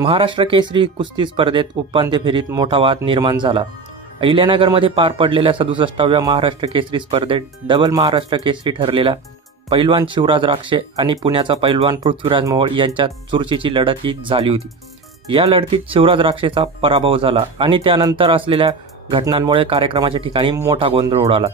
महाराष्ट्र केसरी कुस्ती स्पर्धेत उपांत्य फेरीत मोठा वाद निर्माण झाला। अहिल्यानगरमध्ये पार पडलेल्या 67व्या महाराष्ट्र केसरी स्पर्धेत डबल महाराष्ट्र केसरी ठरलेला पैलवान शिवराज राक्षे आणि पुण्याचा पैलवान पृथ्वीराज मोहोळ यांच्यात चुरशीची लढत ही झाली होती। या लढतीत शिवराज राक्षेचा पराभव झाला आणि त्यानंतर असलेल्या घटनांमुळे कार्यक्रमाच्या ठिकाणी मोठा गोंधळ उडाला।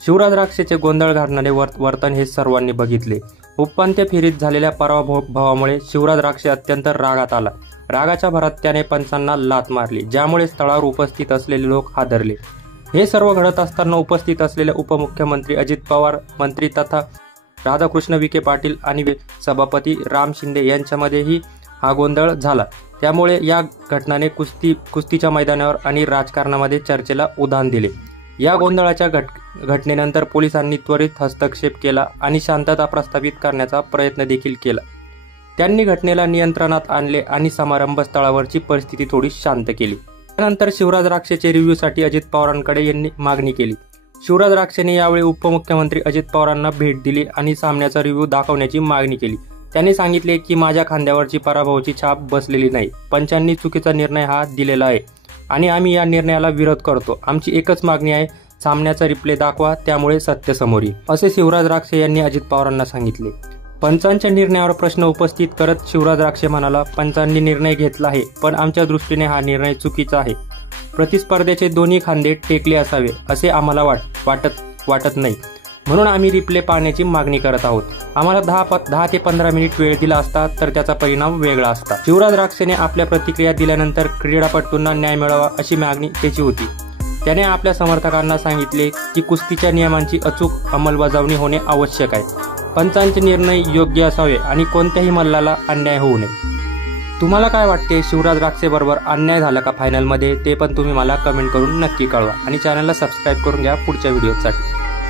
शिवराज राक्षेचे गोंधळ घालणारे वर्तन हे सर्वांनी बघितले। उपांत्य फेरीत झालेल्या पराभवामुळे शिवराज राक्षे अत्यंत रागात आला। रागाच्या भरात त्याने पंचांना लाथ मारली, ज्यामुळे स्थळावर उपस्थित असलेले लोक हादरले। हे सर्व घडत असताना उपस्थित असलेले उपमुख्यमंत्री अजित पवार, मंत्री तथा राधाकृष्ण विखे पाटील आणि सभापती राम शिंदे यांच्यामध्येही हा गोंधळ झाला। त्यामुळे या घटनेने कुस्तीच्या मैदानावर आणि राजकारणामध्ये चर्चेला उधाण दिले। या गोंधळाच्या घटनेनंतर पोलिसांनी त्वरित हस्तक्षेप केला आणि शांतता प्रस्थापित करण्याचा प्रयत्न देखील केला। त्यांनी घटनेला नियंत्रणात आणले आणि समारंभ स्थळावरची परिस्थिती थोडी शांत केली। त्यानंतर शिवराज राक्षेचे रिव्ह्यूसाठी अजित पवारांकडे यांनी मागणी केली। शिवराज राक्षेने यावेळी उपमुख्यमंत्री अजित पवारांना भेट दिली आणि सामन्याचा रिव्ह्यू दाखवण्याची मागणी केली। त्यांनी सांगितले की माझ्या खांद्यावरची पराभवाची छाप बसलेली नाही। पंचांनी चुकीचा निर्णय हा दिलेला आहे आणि आम्ही या निर्णयाला विरोध करतो। आमची एकच मागणी आहे, सामन्याचा रिप्ले दाखवा, त्यामुळे सत्य समोर येईल, असे शिवराज राक्षे यांनी अजित पवारांना सांगितले। पंचांच्या निर्णयावर प्रश्न उपस्थित करत शिवराज राक्षे म्हणाला, पंचांनी निर्णय घेतला आहे, पण आमच्या दृष्टीने हा निर्णय चुकीचा आहे। प्रतिस्पर्ध्याचे दोन्ही खांदे टेकले असावे असे आम्हाला वाटत नाही, म्हणून आम्ही रिप्ले पाहण्याची मागणी करत आहोत। आम्हाला 10 ते 15 मिनिट वेळ दिला असता तर त्याचा परिणाम वेगळा असता। शिवराज राक्षेने आपल्या प्रतिक्रिया दिल्यानंतर क्रीडापटूंना न्याय मिळावा अशी मागणी त्याची होती। त्याने आपल्या समर्थकांना सांगितले की कुस्तीच्या नियमांची अचूक अंमलबजावणी होणे आवश्यक आहे। पंचांचे निर्णय योग्य असावे आणि कोणत्याही मल्लाला अन्याय होऊ नये। तुम्हाला काय वाटते, शिवराज राक्षे बरोबर अन्याय झाला का फायनलमध्ये? ते पण तुम्ही मला कमेंट करून नक्की कळवा आणि चॅनलला सबस्क्राईब करून घ्या पुढच्या व्हिडिओसाठी।